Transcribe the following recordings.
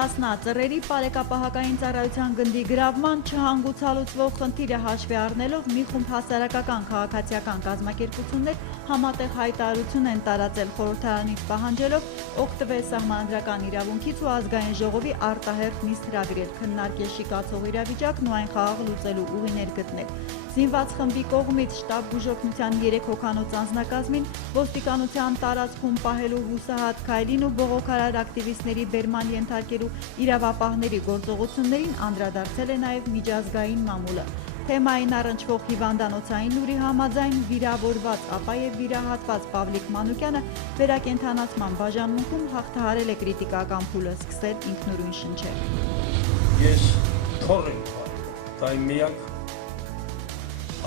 Սասնա ծռերի պարեկապահակային ծառայության գնդի գրավման չհանգուցալուծվող խնդիրը հաշվի առնելով մի խումբ հասարակական քաղաքացիական կազմակերպություններ համատեղ հայտարարություն են տարածել խորհրդարանից պահանջելով օգտվել սահմանադրական իրավունքից ու ազգային ժողովի արտահերթ նիստ հրավիրել, քննարկել շիկացող իրավիճակն ու այն խաղաղ լուծելու ուղիներ գտնել։ Զինված խմբի կողմից շտաբ բուժօգնության 3 հոգանոց անձնակազմին ոստիկանության տարածքում պահելու հուսահատ քայլին ու բողոքարար ակտիվիստների բերման ենթարկելու իրավապահների գործողություններին անդրադարձել է նաև միջազգային մամուլը։ Թեմային առնչվող հիվանդանոցային լուրի համաձայն վիրավորված, ապա եւ վիրահատված Պավլիկ Մանուկյանը վերակենդանացման բաժանմունքում հաղթահարել է կրիտիկական փուլը, սկսել ինքնուրույն շնչել։ Ես թող եմ դա միակ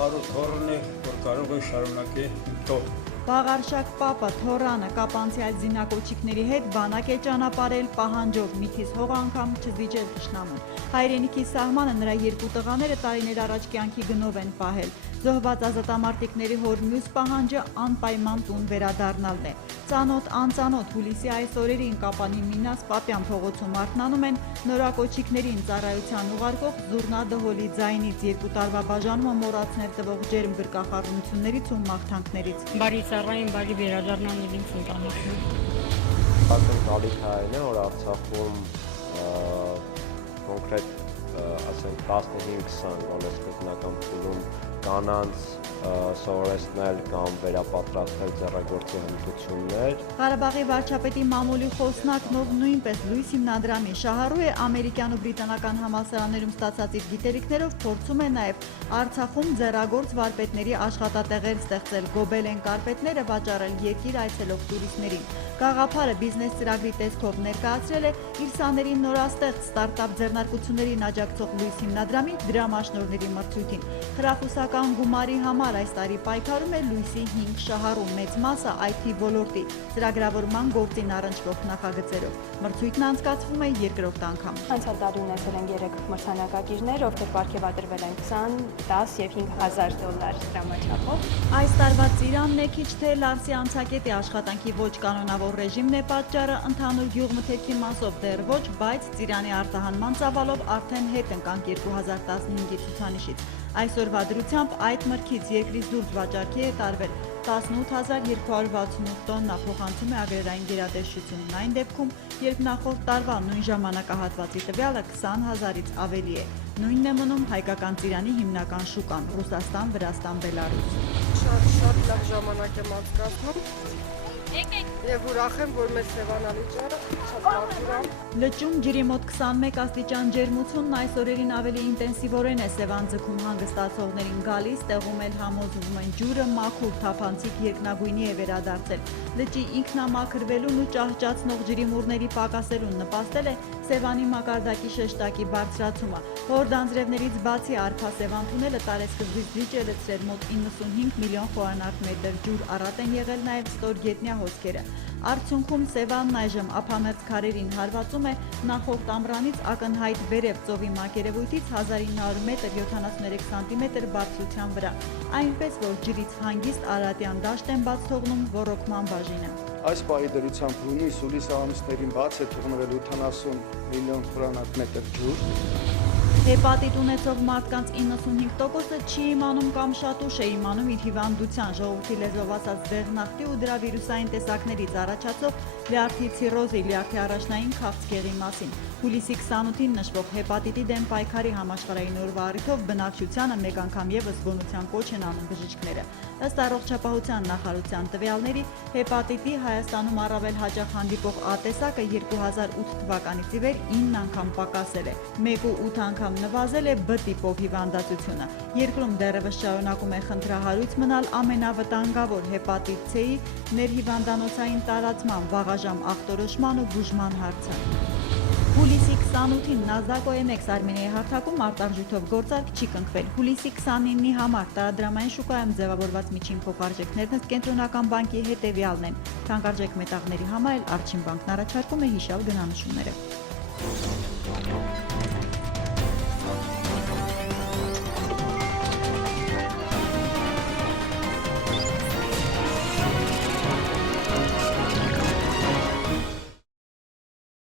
առօրն է, որ կարող է շարունակել թող։ Վաղարշակ Պապը Թորանը կապանցի այդ զինակոչիկների հետ բանակ է ճանապարհել պահանջով մի քիչ հող անգամ չզիջել թշնամուն։ Հայրենիքի սահմանը նրա 2 տղաները տարիներ առաջ կյանքի գնով են պահել։ Զոհված ազատամարտիկների հոր մյուս պահանջը անպայման տուն վերադառնալն է։ Ծանոթ անծանոթ հուլիսի այս օրերին Կապանի Մինաս Պապյան փողոցում արթնանում են նորակոչիկներին ծառայության ուղարկող զուռնա դհոլի ձայնից, 2 տարվա բաժանումը մոռացնել տվող ջերմ գրկախառնություններից ու մաղթանքներից։ Բարի ծառային, բարի վերադառնալն ինձ ընտանիքին։ Արդեն կալիքային է, որ Արցախում կոնկրետ ասենք 15-20 գոնես գտնական փուլում կանանց սովորեցնել կամ վերապատրաստել ձեռագործի հմտություններ։ Ղարաբաղի վարչապետի մամուլի խոսնակն, ով նույնպես լույս հիմնադրամի շահառու է, ամերիկյան ու բրիտանական համալսարաններում ստացած իր գիտելիքներով փորձում է նաև Արցախում ձեռագործ վարպետների աշխատատեղեր ստեղծել, գոբելեն կարպետները վաճառել երկիր այցելող տուրիստներին։ Գաղափարը բիզնես ծրագրի տեսքով ներկայացրել է իր սաներին նորաստեղծ ստարտափ ձեռնարկություններին աջակցող լույս հիմնադրամի դրամաշնորհների մրցույթին։ Խրախուսական գումարի համար այս տարի պայքարում է լույսի 5 շահառու, մեծ մասը IT ոլորտի ծրագրավորման գործին առնչվող նախագծերով։ Մրցույթն անցկացվում է երկրորդ անգամ։ Անցյալ տարի ունեցել են 3 մրցանակակիրներ, ովքեր պարգևատրվել են 20, 10 եւ $5,000 դրամաչափով։ Այս տարվա ծիրանն է քիչ թե Լարսի անցակետի աշխատանքի ոչ կանոնավոր ռեժիմն է պատճառը, ընդհանուր գյուղմթերքի մասով դեռ ոչ, բայց ծիրանի արտահանման ծավալով արդեն հետ ընկանք 2015-ի ցուցանիշից։ Այսօրվա դրությամբ այդ մրգից երկրից դուրս վաճառքի է տարվել 18268 տոննա, փոխանցում է Ագրարային գերատեսչությունն այն դեպքում, երբ նախորդ տարվա նույն ժամանակահատվածի տվյալը 20,000-ից ավելի է։ Նույնն է մնում հայկական ծիրանի հիմնական շուկան՝ Ռուսաստան, Վրաստան, Բելարուս։ Շատ լավ ժամանակ եմ անցկացնում եւ ուրախ եմ, որ մեզ Սևանալի ջուրը շատ բարդ է։ Լճում ջրի մոտ 21 աստիճան ջերմությունն այս օրերին ավելի ինտենսիվորեն է Սևան ձգում հանգստացողներին գալիս, տեղում էլ համոզվում են ջուրը մաքուր, թափանցիկ երկնագույնի է վերադարձել։ Լճի ինքնամաքրվելուն ու ճահճացնող ջրի մուրների պակասելուն նպաստել է Սևանի մակարդակի շեշտակի բարձրացումը։ Հորդանձրևներից բացի Արփա Սևան թունելը տարեսկզբից լիճ է լցրել մոտ 95 միլիոն խորանարդ մետր ջուր, առատ են եղել նաև ստորգետնյա հոսքերը։ Արդյունքում Սևանն այժմ ափամերձ քարերին հարվածում է նախորդ ամռանից ակնհայտ վերև ծովի մակերևույթից 1900 մետր 73 սանտիմետր բարձրության վրա, այնպես որ ջրից հանգիստ Արարատյան դաշտ են բաց թողնում ոռոգման բաժինը։ Այս պահի դրությամբ հունիս ամիսներին բաց է թողնվել 80 միլիոն խորանարդ մետր ջուր։ Հեպատիտ ունեցող մարդկանց 95%-ը չի իմանում կամ շատ ուշ է իմանում իր հիվանդության, ժողովրդի լեզվով ասած դեղնախտի ու դրա վիրուսային տեսակներից առաջացող լյարդի ցիրոզի, լյարդի առաջնային քաղցկեղի մասին։ Հուլիսի 28-ին նշվող հեպատիտի դեմ պայքարի համաշխարհային օրվա առիթով բնակչությանը մեկ անգամ եւս զգոնության կոչ են անում բժիշկները։ Ըստ առողջապահության նախարարության տվյալների, հեպատիտի Հայաստանում առավել հաճախ հանդիպող ատեսակը 2008 թվականից ի վեր 9 անգամ պակասել է։ 1.8 անգամ նվազել է B տիպով հիվանդացությունը։ Երկրում դեռևս շարունակում է խնդրահարույց մնալ ամենավտանգավոր հեպատիտ C-ի ներհիվանդանոցային տարածման, վաղաժամ ախտորոշման ու բուժման հարցը։ Հուլիսի 28-ին NASDAQ OMX Արմենիայի հարթակում արտարժույթով գործարք չի կնքվել։ Հուլիսի 29-ի համար տարադրամային շուկայում ձևավորված միջին փոխարժեքներն ըստ Կենտրոնական բանկի հետևյալն են։ Թանկարժեք մետաղների համար էլ Արչին բանկն առաջարկում է հիշյալ գնանշումները։